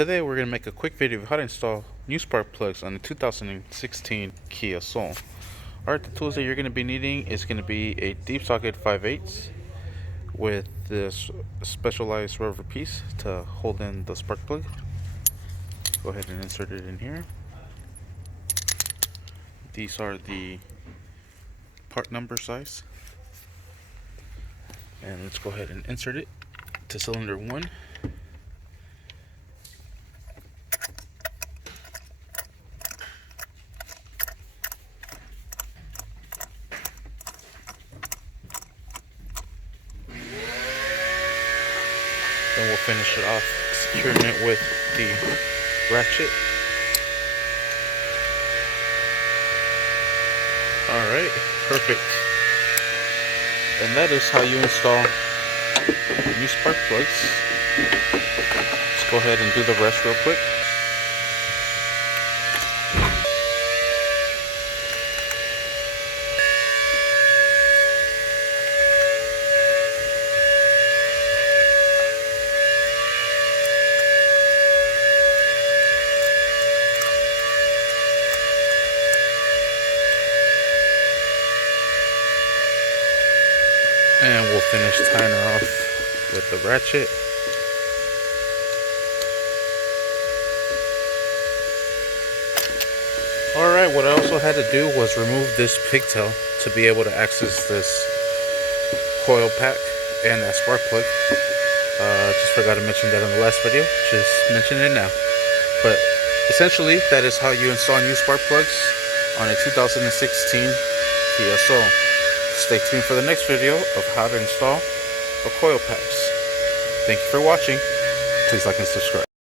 Today we're going to make a quick video of how to install new spark plugs on the 2016 Kia Soul. Alright, the tools that you're going to be needing is going to be a deep socket 5/8 with this specialized rubber piece to hold in the spark plug. Go ahead and insert it in here. These are the part number size. And let's go ahead and insert it to cylinder 1. Then we'll finish it off securing it with the ratchet. Alright, perfect. And that is how you install new spark plugs. Let's go ahead and do the rest real quick. And we'll finish tying her off with the ratchet. Alright, what I also had to do was remove this pigtail to be able to access this coil pack and that spark plug. Just forgot to mention that in the last video, just mentioning it now. But essentially, that is how you install new spark plugs on a 2016 Kia Soul. Stay tuned for the next video of how to install the coil packs. Thank you for watching. Please like and subscribe.